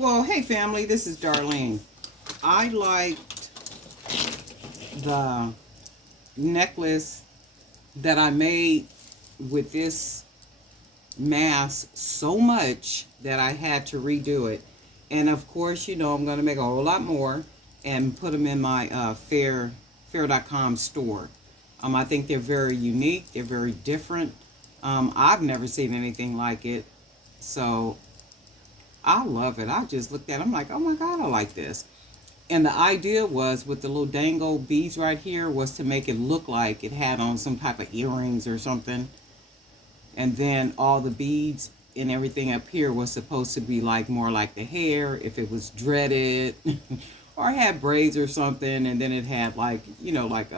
Well, hey family, this is Darlene. I liked the necklace that I made with this mask so much that I had to redo it. And of course, you know, I'm going to make a whole lot more and put them in my fair.com store. I think they're very unique, they're very different. I've never seen anything like it. So I love it. I just looked at it, I'm like, oh my God, I like this. And the idea was with the little dangle beads right here was to make it look like it had on some type of earrings or something. And then all the beads and everything up here was supposed to be like more like the hair if it was dreaded or had braids or something. And then it had like, you know, like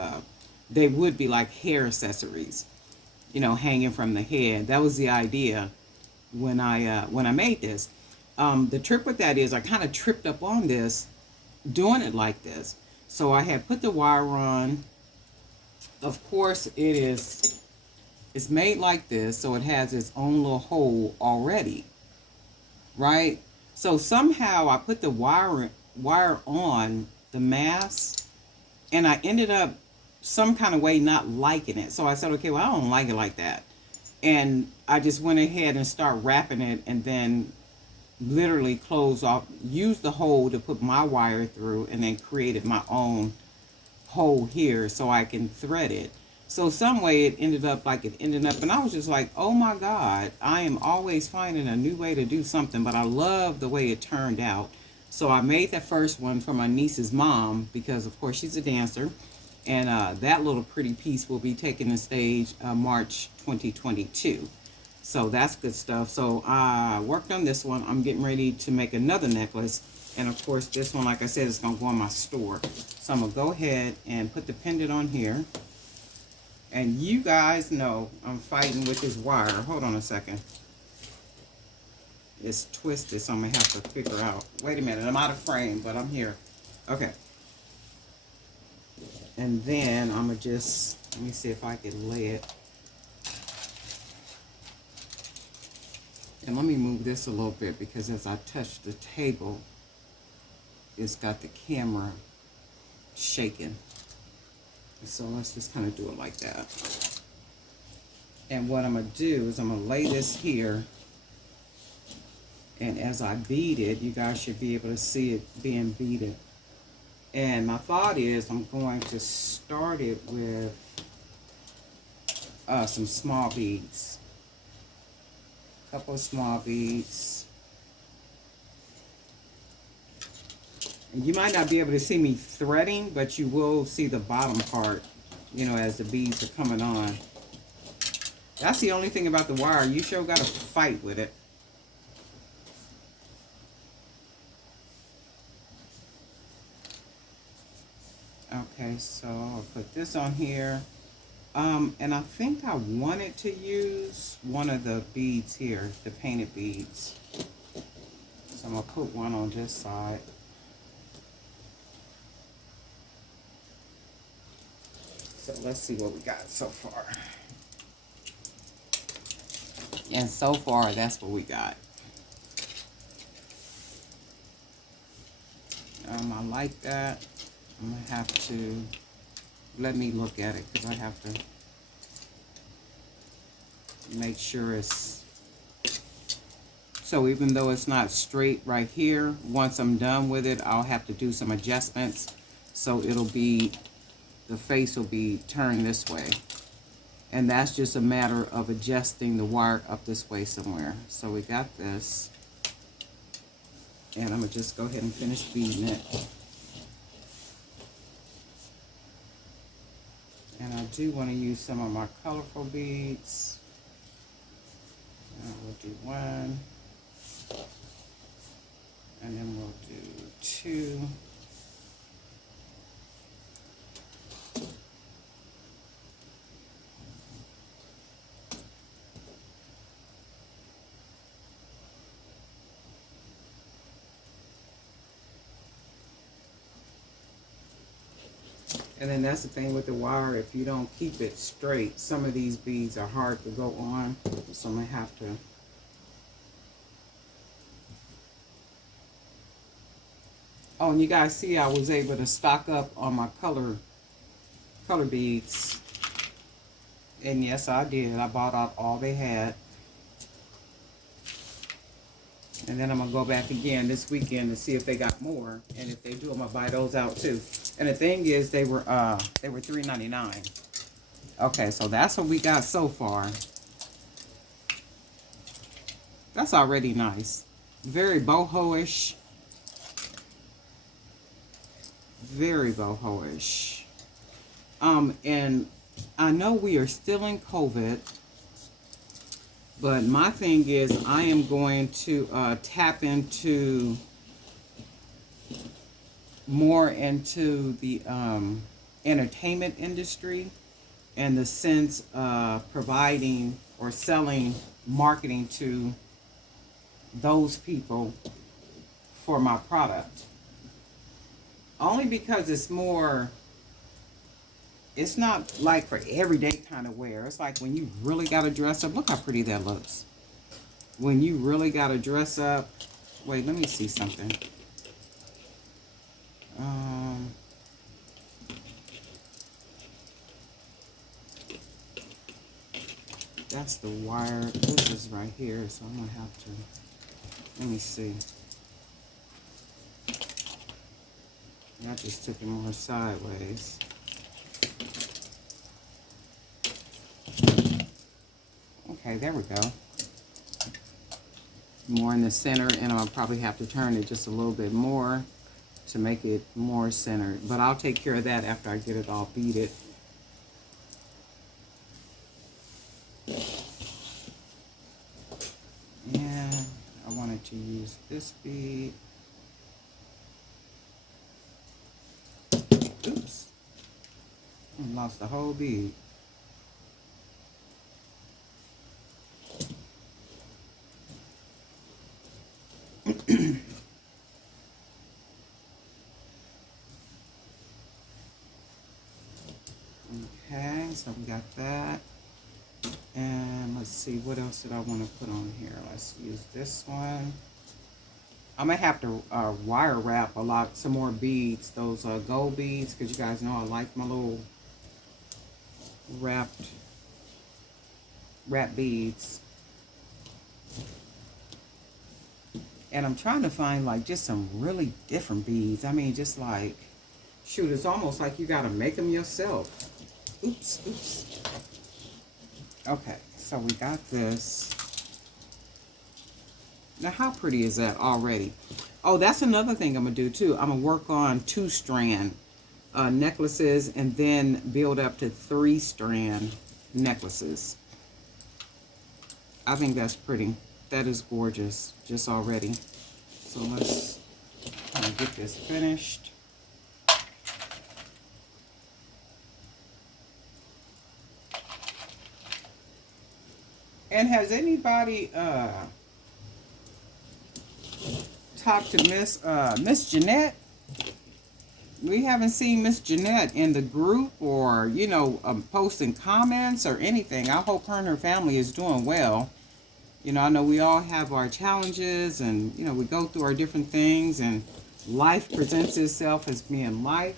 they would be like hair accessories, you know, hanging from the head. That was the idea when I made this. The trick with that is I kind of tripped up on this doing it like this. So I had put the wire on. Of course, it's made like this, so it has its own little hole already, right? So somehow I put the wire on the mask, and I ended up some kind of way not liking it. So I said, okay, well, I don't like it like that, and I just went ahead and start wrapping it, and then literally closed off, used the hole to put my wire through, and then created my own hole here so I can thread it. So some way it ended up like it ended up, and I was just like, oh my God, I am always finding a new way to do something, but I love the way it turned out. So I made that first one for my niece's mom because of course she's a dancer, and that little pretty piece will be taking the stage March 2022. So that's good stuff. So I worked on this one. I'm getting ready to make another necklace. And of course, this one, like I said, is going to go in my store. So I'm going to go ahead and put the pendant on here. And you guys know I'm fighting with this wire. Hold on a second. It's twisted, so I'm going to have to figure out. Wait a minute. I'm out of frame, but I'm here. Okay. And then I'm going to just, let me see if I can lay it. And let me move this a little bit because as I touch the table, it's got the camera shaking. So let's just kind of do it like that. And what I'm going to do is I'm going to lay this here. And as I bead it, you guys should be able to see it being beaded. And my thought is I'm going to start it with some small beads. A couple of small beads. And you might not be able to see me threading, but you will see the bottom part, you know, as the beads are coming on. That's the only thing about the wire. You sure got to fight with it. Okay, so I'll put this on here. And I think I wanted to use one of the beads here, the painted beads. So I'm going to put one on this side. So let's see what we got so far. And so far, that's what we got. I like that. I'm going to have to, let me look at it because I have to make sure it's, so even though it's not straight right here, once I'm done with it, I'll have to do some adjustments. So it'll be, the face will be turned this way. And that's just a matter of adjusting the wire up this way somewhere. So we got this. And I'm going to just go ahead and finish beading it. And I do want to use some of my colorful beads. And we'll do one. And then we'll do two. And then that's the thing with the wire, if you don't keep it straight, some of these beads are hard to go on. So I'm going to have to Oh, and you guys see I was able to stock up on my color beads. And yes, I did. I bought out all they had. And then I'm going to go back again this weekend to see if they got more. And if they do, I'm going to buy those out too. And the thing is, they were $3.99. Okay, so that's what we got so far. That's already nice. Very boho-ish. Very boho-ish. And I know we are still in COVID, but my thing is I am going to tap into more into the entertainment industry, and the sense of providing or selling marketing to those people for my product. Only because it's not like for everyday kind of wear. It's like when you really got to dress up. Look how pretty that looks. When you really got to dress up. Wait, let me see something. That's the wire. This is right here, so I'm gonna have to. Let me see. I just took it more sideways. Okay, there we go. More in the center, and I'll probably have to turn it just a little bit more to make it more centered. But I'll take care of that after I get it all beaded. And I wanted to use this bead. Oops. I lost the whole bead. Okay, so we got that. And let's see, what else did I want to put on here? Let's use this one. I'm going to have to wire wrap some more beads, those gold beads, because you guys know I like my little wrap beads. And I'm trying to find like just some really different beads. I mean, just like, shoot, it's almost like you got to make them yourself. Oops. Okay, so we got this. Now, how pretty is that already? Oh, that's another thing I'm going to do, too. I'm going to work on 2-strand necklaces and then build up to 3-strand necklaces. I think that's pretty. That is gorgeous, just already. So let's kind of get this finished. And has anybody talked to Miss Jeanette? We haven't seen Miss Jeanette in the group or, you know, posting comments or anything. I hope her and her family is doing well. You know, I know we all have our challenges and, you know, we go through our different things and life presents itself as being life.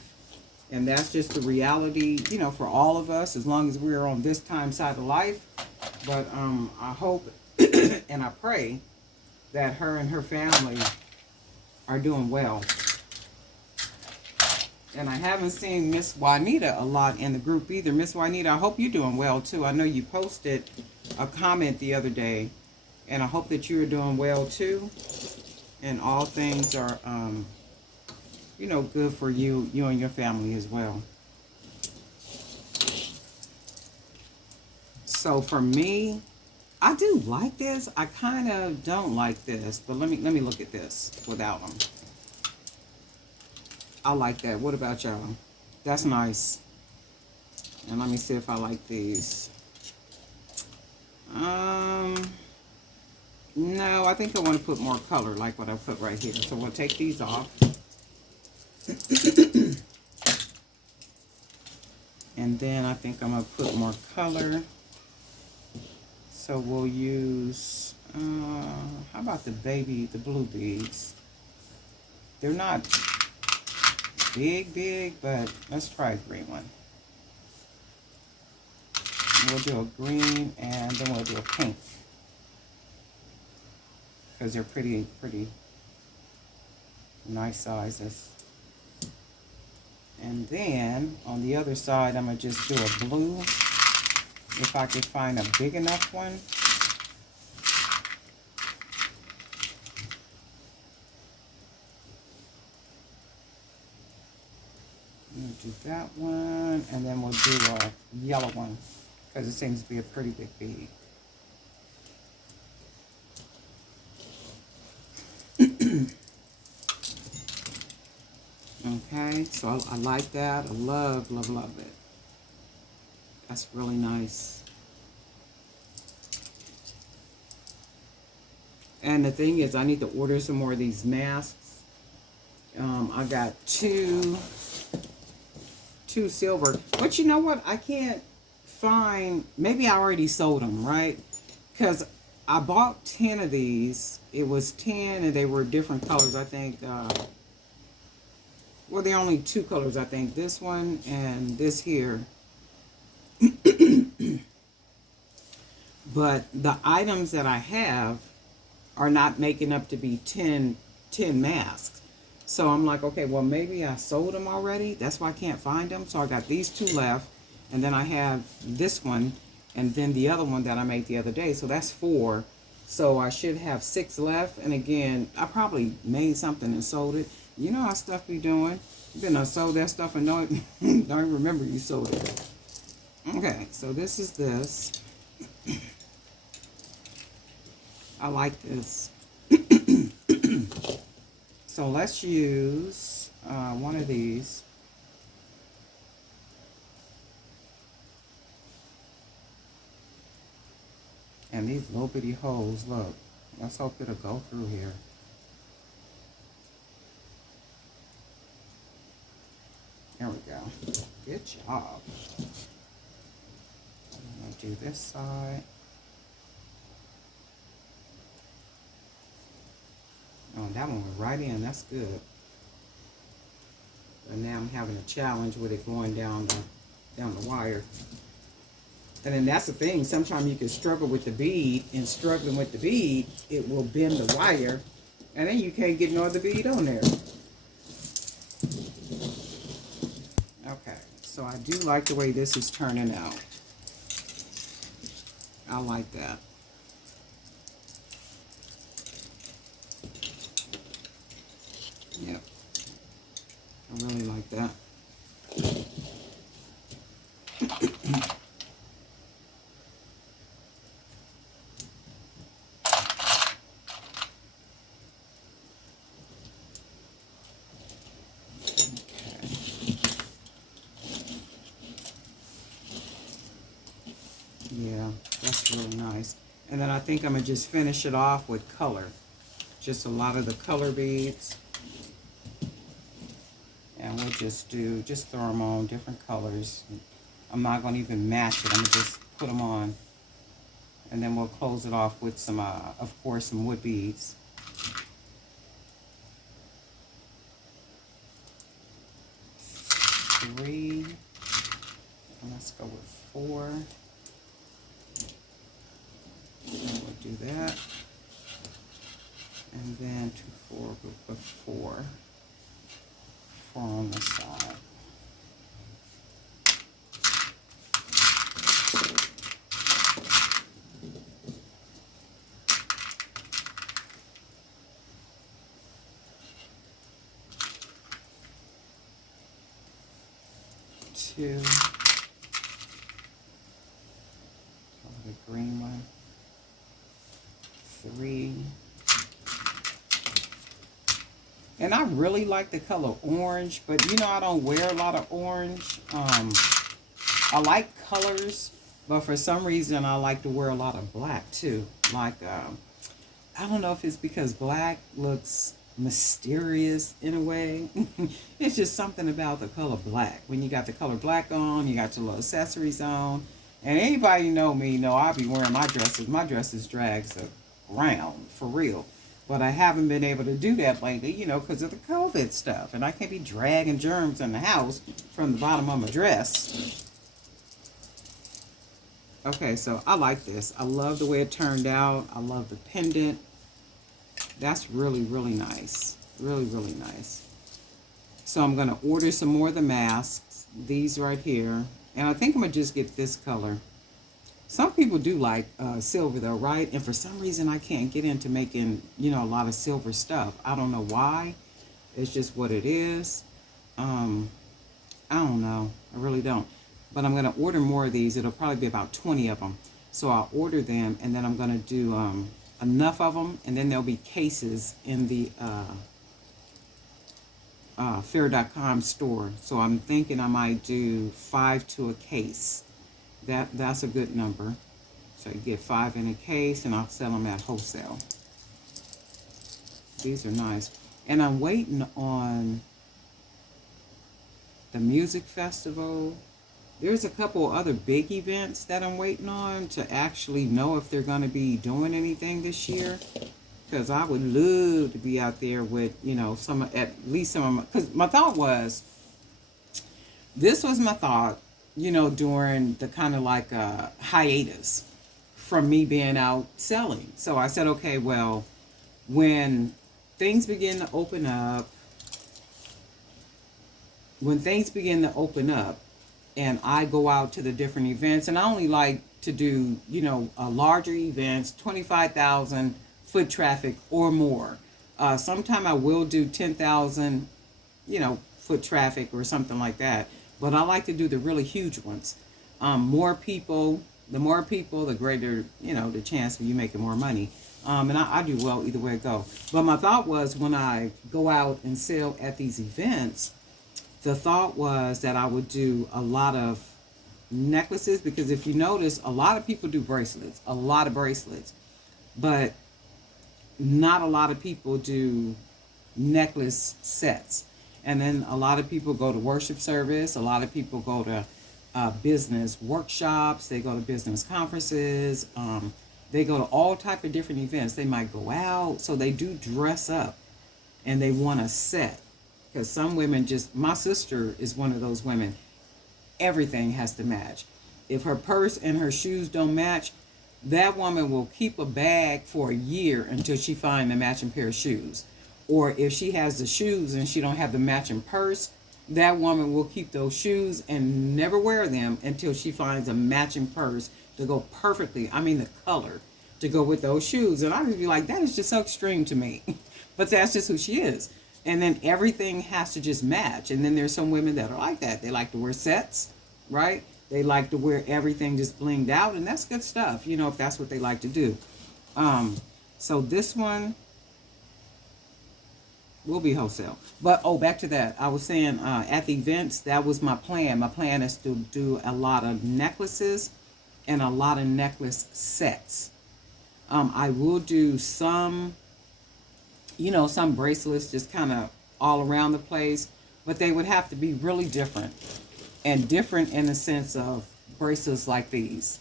And that's just the reality, you know, for all of us, as long as we're on this time side of life. But I hope and I pray that her and her family are doing well. And I haven't seen Miss Juanita a lot in the group either. Miss Juanita, I hope you're doing well too. I know you posted a comment the other day, and I hope that you're doing well too. And all things are, you know, good for you and your family as well. So for me, I do like this. I kind of don't like this, but let me look at this without them. I like that. What about y'all? That's nice. And let me see if I like these. No, I think I want to put more color like what I put right here. So we'll take these off. And then I think I'm going to put more color. So we'll use, how about the blue beads? They're not big, but let's try a green one. We'll do a green, and then we'll do a pink, because they're pretty nice sizes. And then on the other side, I'm gonna just do a blue, if I could find a big enough one. We'll do that one, and then we'll do a yellow one, because it seems to be a pretty big bead. Okay, so I like that. I love it. That's really nice. And the thing is, I need to order some more of these masks. I got two silver, but you know what? I can't find. Maybe I already sold them, right? Because I bought 10 of these. It was 10, and they were different colors. I think. Well, they're only two colors, I think. This one and this here. But the items that I have are not making up to be 10 masks. So I'm like, okay, well, maybe I sold them already. That's why I can't find them. So I got these two left. And then I have this one. And then the other one that I made the other day. So that's 4. So I should have 6 left. And again, I probably made something and sold it. You know how stuff be doing. You been sold that stuff and don't even remember you sold it. Okay, so this is this. I like this. So let's use one of these. And these little bitty holes, look. Let's hope it'll go through here. There we go. Good job. I'm going to do this side. Oh, that one went right in. That's good. But now I'm having a challenge with it going down the wire. And then that's the thing. Sometimes you can struggle with the bead, and struggling with the bead, it will bend the wire, and then you can't get no other bead on there. Okay, so I do like the way this is turning out. I like that. Yep. I really like that. Yeah, that's really nice. And then I think I'm going to just finish it off with color. Just a lot of the color beads. And we'll just throw them on different colors. I'm not going to even match it. I'm going to just put them on. And then we'll close it off with some, of course, some wood beads. Three. And let's go with 4. So we'll do that. And then 2, 4, we'll put 4. 4 on the side. Two. The green one. 3. And I really like the color orange, but you know I don't wear a lot of orange. I like colors, but for some reason I like to wear a lot of black too. Like, I don't know if it's because black looks mysterious in a way. It's just something about the color black. When you got the color black on, you got your little accessories on. And anybody know me, know I'll be wearing my dresses. My dresses drags around, for real. But I haven't been able to do that lately, because of the COVID stuff. And I can't be dragging germs in the house from the bottom of my dress. Okay, so I like this. I love the way it turned out. I love the pendant. That's really, really nice. Really, really nice. So I'm going to order some more of the masks. These right here. And I think I'm going to just get this color. Some people do like silver though, right? And for some reason I can't get into making, a lot of silver stuff. I don't know why. It's just what it is. I don't know. I really don't. But I'm going to order more of these. It'll probably be about 20 of them. So I'll order them, and then I'm going to do enough of them, and then there'll be cases in the fair.com store. So I'm thinking I might do 5 to a case. That's a good number. So you get 5 in a case, and I'll sell them at wholesale. These are nice. And I'm waiting on the music festival. There's a couple other big events that I'm waiting on to actually know if they're going to be doing anything this year. Because I would love to be out there with, at least some of my, because my thought was, this was my thought, during the kind of like hiatus from me being out selling. So I said, okay, well, when things begin to open up, and I go out to the different events, and I only like to do, larger events, 25,000 foot traffic or more. Sometime I will do 10,000, foot traffic or something like that. But I like to do the really huge ones. The more people, the greater, the chance of you making more money. And I do well either way it go. But my thought was, when I go out and sell at these events, the thought was that I would do a lot of necklaces, because if you notice, a lot of people do bracelets, a lot of bracelets, but not a lot of people do necklace sets. And then a lot of people go to worship service, a lot of people go to business workshops, they go to business conferences, they go to all type of different events. They might go out, so they do dress up, and they want a set. Because some women my sister is one of those women. Everything has to match. If her purse and her shoes don't match, that woman will keep a bag for a year until she finds a matching pair of shoes. Or if she has the shoes and she don't have the matching purse, that woman will keep those shoes and never wear them until she finds a matching purse to go perfectly, the color, to go with those shoes. And I would be like, that is just so extreme to me. But that's just who she is. And then everything has to just match. And then there's some women that are like that. They like to wear sets, right? They like to wear everything just blinged out. And that's good stuff, if that's what they like to do. So this one will be wholesale. But, back to that. I was saying at the events, that was my plan. My plan is to do a lot of necklaces and a lot of necklace sets. I will do some bracelets just kind of all around the place, but they would have to be really different, and different in the sense of bracelets like these.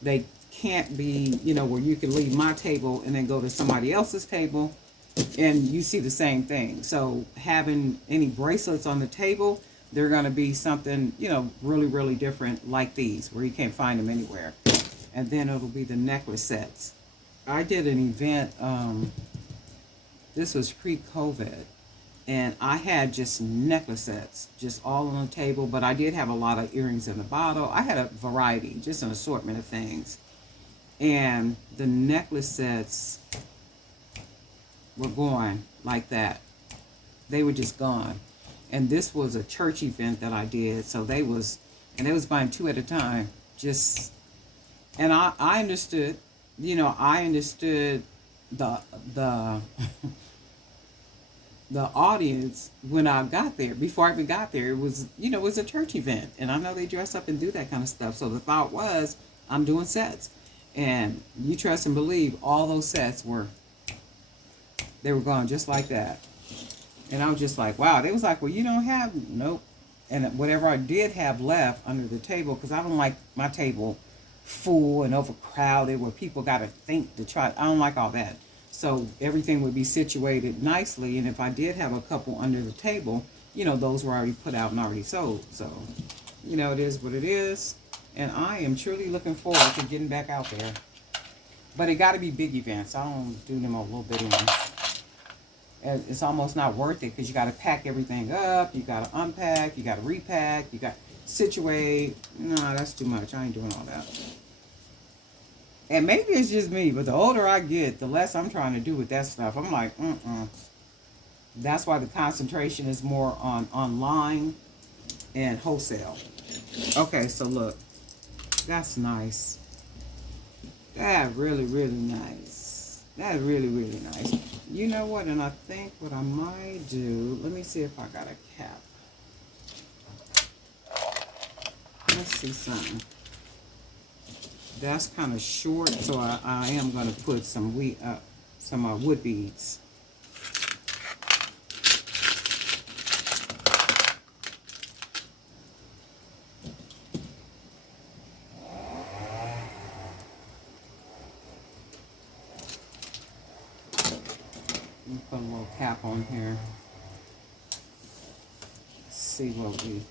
They can't be, where you can leave my table and then go to somebody else's table and you see the same thing. So having any bracelets on the table, they're going to be something, really, really different like these, where you can't find them anywhere. And then it'll be the necklace sets. I did an event, this was pre-COVID, and I had just necklace sets, just all on the table, but I did have a lot of earrings in the bottle. I had a variety, just an assortment of things. And the necklace sets were going like that. They were just gone. And this was a church event that I did, so they was buying 2 at a time. And I understood, I understood the the audience when I got there. Before I even got there, it was a church event, and I know they dress up and do that kind of stuff. So the thought was, I'm doing sets, and you trust and believe, all those sets were gone just like that. And I was just like, wow. They was like, well, you don't have, nope. And whatever I did have left under the table, because I don't like my table full and overcrowded where people got to think to try. I don't like all that. So everything would be situated nicely. And if I did have a couple under the table, you know, those were already put out and already sold. So, you know, it is what it is. And I am truly looking forward to getting back out there. But it got to be big events. I don't do them a little bit in. It's almost not worth it because you got to pack everything up. You got to unpack. You got to repack. You got to situate. No, that's too much. I ain't doing all that. And maybe it's just me, but the older I get, the less I'm trying to do with that stuff. I'm like, That's why the concentration is more on online and wholesale. Okay, so look. That's nice. That really, really nice. That's really, really nice. You know what? And I think what I might do, let me see if I got a cap. Let's see something. That's kind of short, so I am going to put some wood beads. Put a little cap on here. See what we.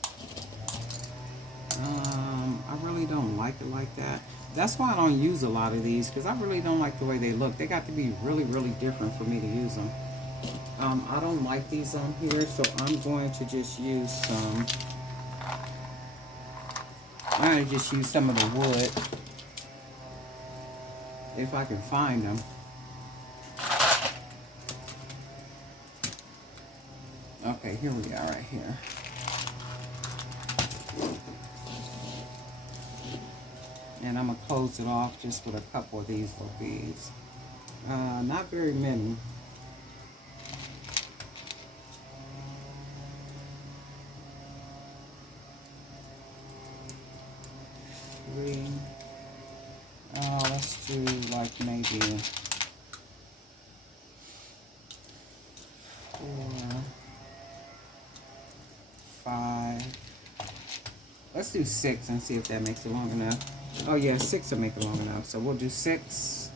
I really don't like it like that. That's why I don't use a lot of these, because I really don't like the way they look. They got to be really, really different for me to use them. I don't like these on here, so I'm going to just use some. I'm going to just use some of the wood, if I can find them. Okay, here we are right here. And I'm going to close it off just with a couple of these little beads. Not very many. Three. Let's do like maybe 4, 5. Let's do 6 and see if that makes it long enough. Oh yeah, 6 will make it long enough. So we'll do 6.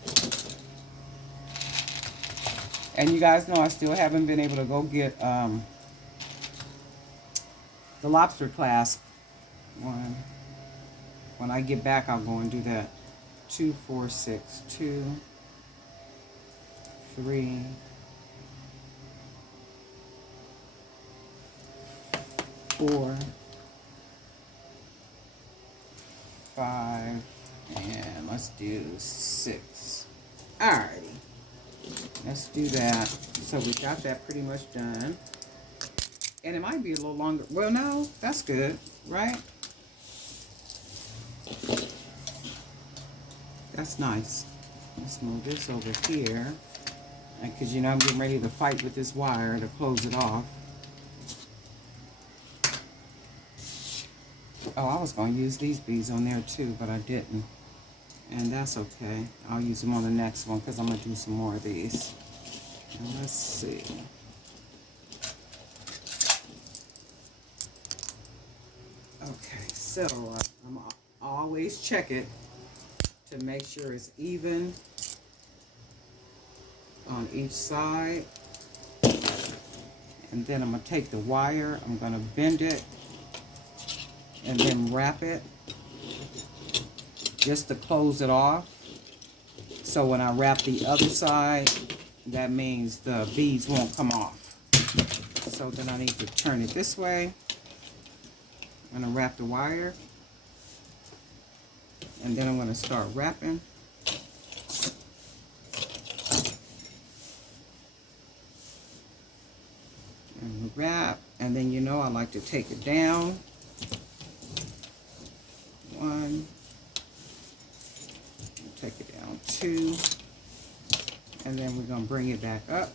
And you guys know I still haven't been able to go get the lobster clasp one. When I get back, I'll go and do that. 2, 4, 6, 2, 3, 4, 5, and let's do 6. Alrighty, let's do that. So we got that pretty much done. And it might be a little longer. Well, no, that's good, right? That's nice. Let's move this over here. Because, you know, I'm getting ready to fight with this wire to close it off. Oh, I was going to use these beads on there too, but I didn't. And that's okay. I'll use them on the next one because I'm going to do some more of these. And let's see. Okay, so I'm always check it to make sure it's even on each side. And then I'm going to take the wire, I'm going to bend it, and then wrap it just to close it off. So when I wrap the other side, that means the beads won't come off. So then I need to turn it this way. I'm going to wrap the wire, and then I'm going to start wrapping. And wrap, and then you know I like to take it down. 1, take it down 2, and then we're going to bring it back up,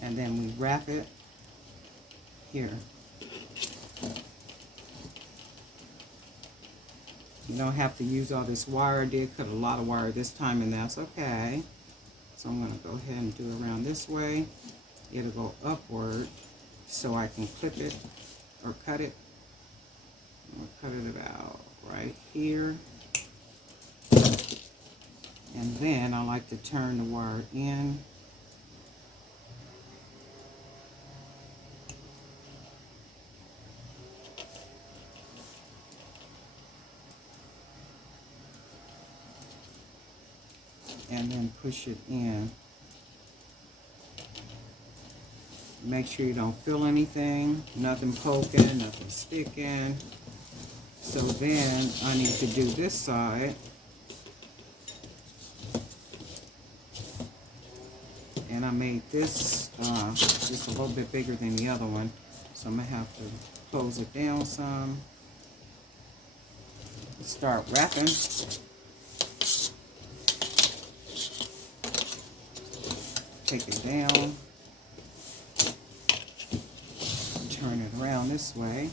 and then we wrap it here. You don't have to use all this wire. I did cut a lot of wire this time, and that's okay. So I'm going to go ahead and do it around this way. It'll go upward so I can clip it or cut it. I'm going to cut it about right here. And then I like to turn the wire in. And then push it in. Make sure you don't feel anything, nothing poking, nothing sticking. So then I need to do this side. And I made this just a little bit bigger than the other one. So I'm gonna have to close it down some. Start wrapping. Take it down. Turn it around this way.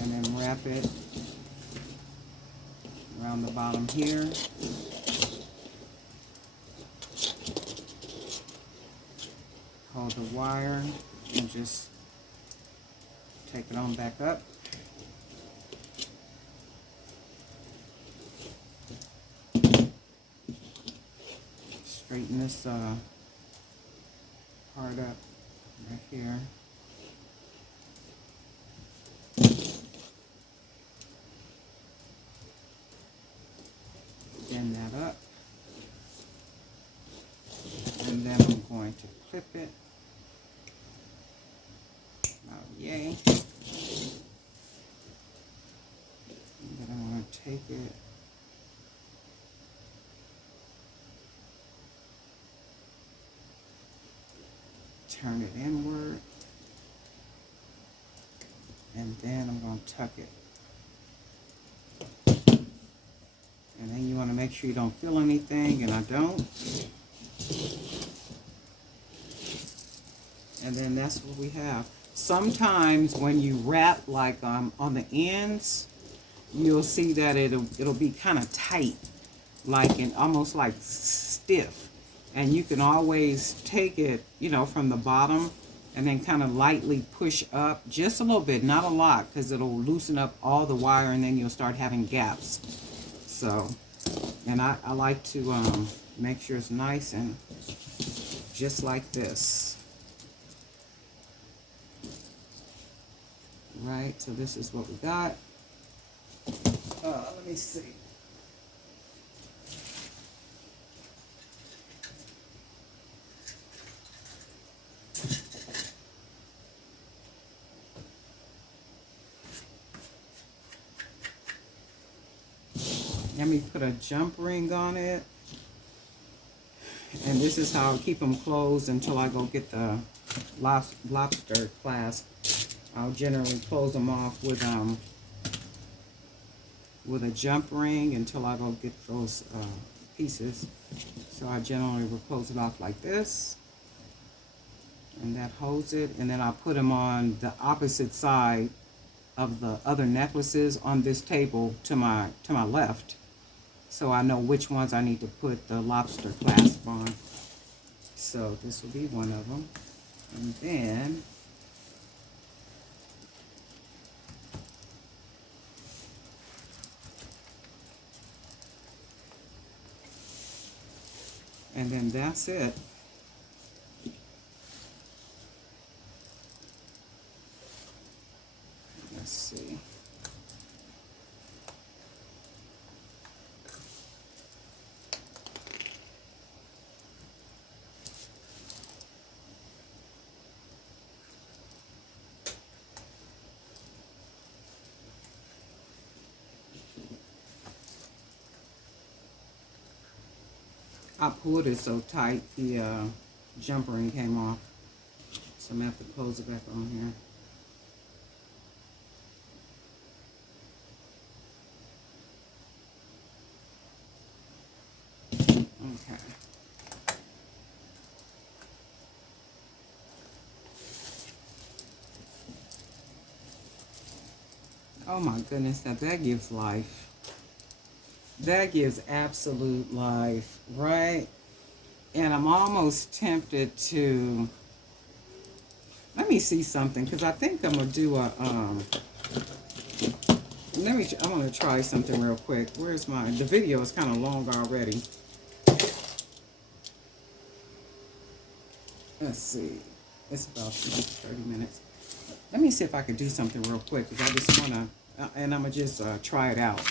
And then wrap it around the bottom here. Hold the wire and just take it on back up. Straighten this part up right here. Bend that up. And then I'm going to clip it. Oh, yay. And then I'm going to take it. Turn it inward. And then I'm going to tuck it. And then you want to make sure you don't feel anything, and I don't. And then that's what we have. Sometimes when you wrap like on the ends, you'll see that it'll be kind of tight, like and almost like stiff. And you can always take it, you know, from the bottom and then kind of lightly push up just a little bit, not a lot, because it'll loosen up all the wire and then you'll start having gaps. So, and I like to make sure it's nice and just like this. Right, so this is what we got. Let me see. Let me put a jump ring on it. And this is how I keep them closed until I go get the lobster clasp. I'll generally close them off with a jump ring until I go get those pieces. So I generally will close it off like this. And that holds it. And then I put them on the opposite side of the other necklaces on this table to my left. So I know which ones I need to put the lobster clasp on. So this will be one of them. And then that's it. Let's see. I pulled it so tight the jump ring came off. So I'm going to have to close it back on here. Okay. Oh my goodness, that gives life. That gives absolute life, right? And I'm almost tempted to, let me see something, because I think I'm going to do a, I want to try something real quick. Where's mine? The video is kind of long already. Let's see. It's about 30 minutes. Let me see if I can do something real quick, because I just want to, and I'm going to just try it out.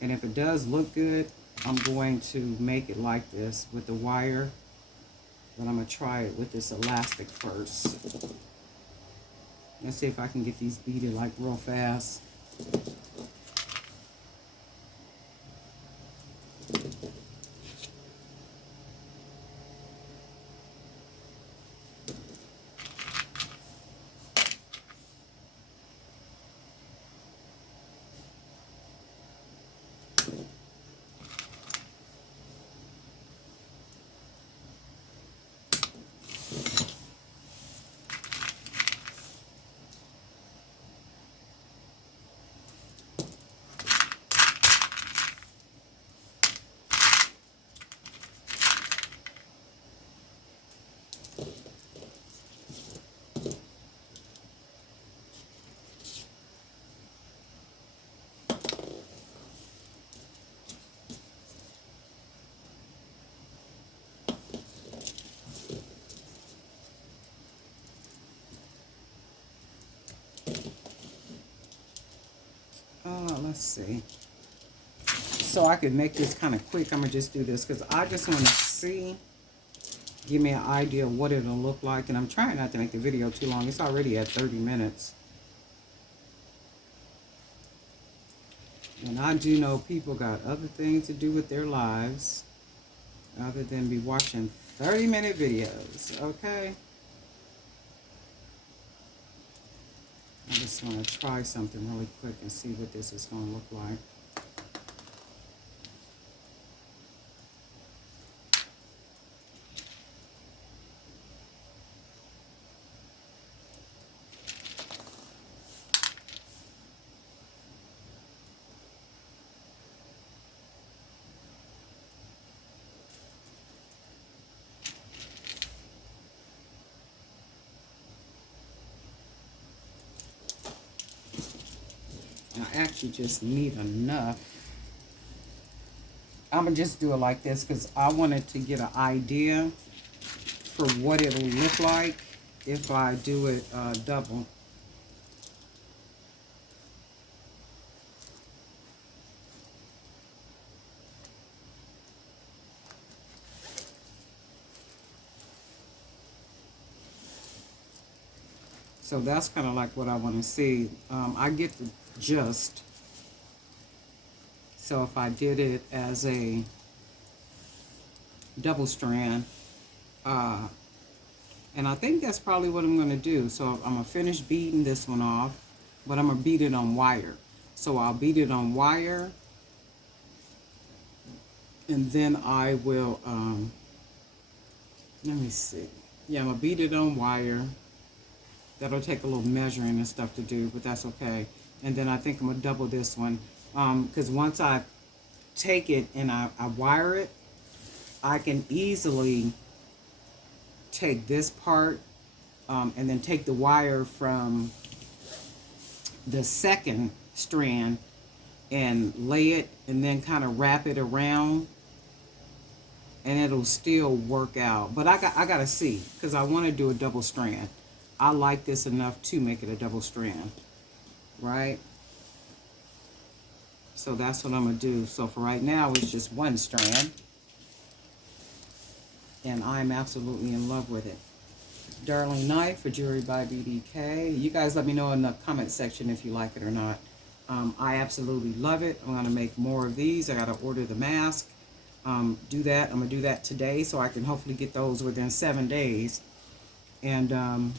And if it does look good, I'm going to make it like this with the wire. But I'm going to try it with this elastic first. Let's see if I can get these beaded like real fast. Let's see. So I could make this kind of quick. I'm going to just do this because I just want to see, give me an idea of what it'll look like. And I'm trying not to make the video too long. It's already at 30 minutes. And I do know people got other things to do with their lives other than be watching 30-minute videos, okay? I just want to try something really quick and see what this is going to look like. I actually just need enough. I'm going to just do it like this because I wanted to get an idea for what it'll look like if I do it double. So that's kind of like what I want to see. I get the gist. So if I did it as a double strand, and I think that's probably what I'm going to do. So I'm going to finish beading this one off, but I'm going to beat it on wire. So I'll beat it on wire, and then I will, let me see. Yeah, I'm going to beat it on wire. That'll take a little measuring and stuff to do, but that's okay. And then I think I'm going to double this one. Because once I take it and I wire it, I can easily take this part and then take the wire from the second strand and lay it and then kind of wrap it around, and it'll still work out. But I got to see, because I want to do a double strand. I like this enough to make it a double strand, right? So that's what I'm going to do. So for right now, it's just one strand. And I'm absolutely in love with it. Darlene Knight for Jewelry by BDK. You guys let me know in the comment section if you like it or not. I absolutely love it. I'm going to make more of these. I got to order the mask. Do that. I'm going to do that today so I can hopefully get those within 7 days. And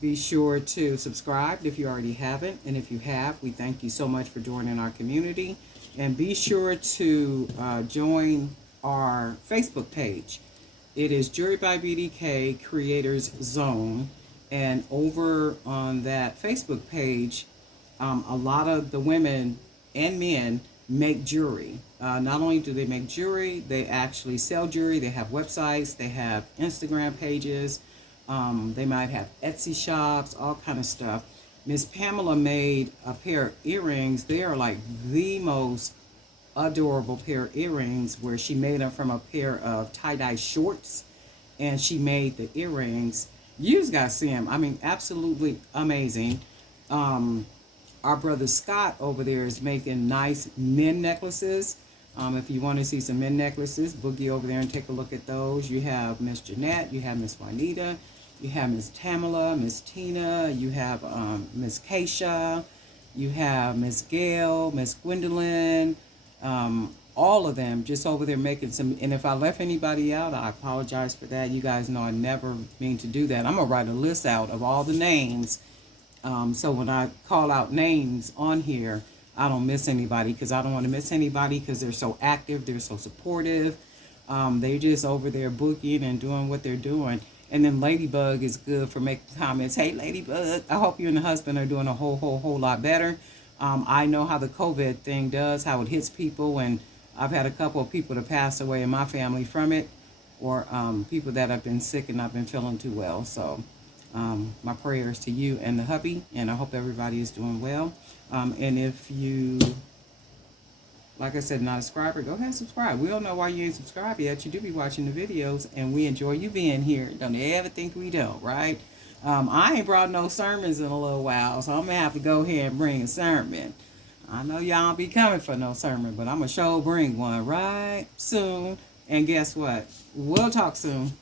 be sure to subscribe if you already haven't. And if you have, we thank you so much for joining our community. And be sure to join our Facebook page. It is Jewelry by BDK Creators Zone. And over on that Facebook page, a lot of the women and men make jewelry. Not only do they make jewelry, they actually sell jewelry. They have websites. They have Instagram pages. They might have Etsy shops, all kind of stuff. Miss Pamela made a pair of earrings. They are like the most adorable pair of earrings, where she made them from a pair of tie-dye shorts, and she made the earrings. You just gotta see them. I mean, absolutely amazing. Um, our brother Scott over there is making nice men necklaces. If you want to see some men necklaces, boogie over there and take a look at those. You have Miss Jeanette, you have Miss Juanita, you have Miss Tamala, Miss Tina, you have Miss Keisha, you have Miss Gail, Miss Gwendolyn, all of them just over there making some. And if I left anybody out, I apologize for that. You guys know I never mean to do that. I'm gonna write a list out of all the names, so when I call out names on here, I don't miss anybody, because I don't want to miss anybody, because they're so active, they're so supportive. They just over there booking and doing what they're doing. And then Ladybug is good for making comments. Hey, Ladybug, I hope you and the husband are doing a whole lot better. I know how the COVID thing does, how it hits people, and I've had a couple of people to pass away in my family from it, or people that have been sick and not been feeling too well. So my prayers to you and the hubby, and I hope everybody is doing well. And if you, like I said, not a subscriber, go ahead and subscribe. We don't know why you ain't subscribed yet. You do be watching the videos, and we enjoy you being here. Don't ever think we don't, right? I ain't brought no sermons in a little while, so I'm going to have to go ahead and bring a sermon. I know y'all don't be coming for no sermon, but I'm going to sure bring one right soon. And guess what? We'll talk soon.